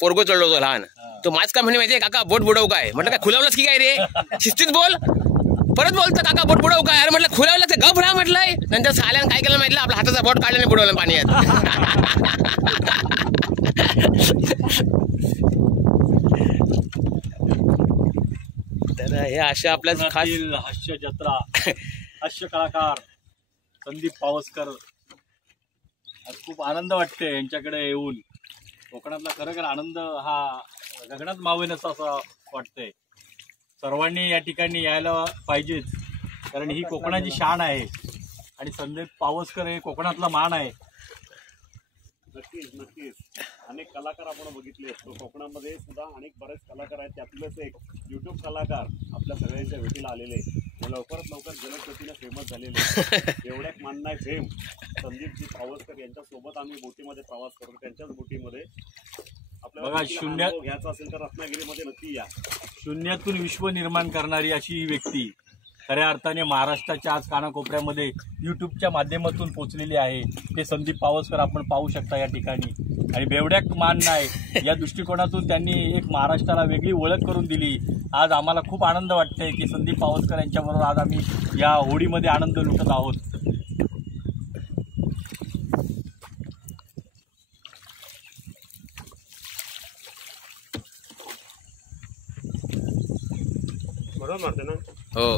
पोरगो चढलो होतो लहान, तो माझ का म्हणे माहितीये काका बोट बुडवू काय, म्हटलं काय खुलावलंच की काय रे, शिस्तीत बोल. परत बोलतो काका बोट बुडवू काय, अरे म्हटलं खुलावलं ते गप राहा म्हटलंय. नंतर साल्यानं काय केलं माहितलं, आपला हाताचा बोट काढल्याने बुडवलं पाण्यात. तर हे अशा आपल्या खास हास्य जत्रा हास्य कलाकार संदीप पावसकर. आज खूप आनंद वाटते यांच्याकडे येऊन. कोकणातला खरोखर आनंद हा गगनात मावेन असं वाटतंय. सर्वांनी या ठिकाणी यायला पाहिजेच, कारण ही कोकणाची शान आहे आणि संदीप पावसकर हे कोकणातला मान आहे. नक्कीच नक्कीच. अनेक कलाकार आपण बघितले असतो कोकणामध्ये सुद्धा, अनेक बरेच कलाकार आहेत. त्यातलेच एक युट्यूब कलाकार आपल्या सगळ्यांच्या भेटीला आलेले, लवकरात लवकर जलद गतीने फेमस झालेले. एवढ्याच मानना आहे फेम संदीपजी पावसकर यांच्यासोबत आम्ही बोटीमध्ये प्रवास करतो. त्यांच्याच बोटीमध्ये आपल्याला शून्य घ्यायचा असेल तर रत्नागिरीमध्ये नक्की या. शून्यातून विश्व निर्माण करणारी अशी ही व्यक्ती खऱ्या अर्थाने महाराष्ट्राच्या आज कानाकोपऱ्यामध्ये यूट्यूबच्या माध्यमातून पोहोचलेली आहे. ते संदीप पावसकर आपण पाहू शकता या ठिकाणी. आणि बेवड्याक मान नाही या दृष्टिकोनातून त्यांनी एक महाराष्ट्राला वेगळी ओळख करून दिली. आज आम्हाला खूप आनंद वाटतंय की संदीप पावसकर यांच्याबरोबर आज आम्ही या होडीमध्ये आनंद लुटत आहोत. बरोबर मारते ना. हो.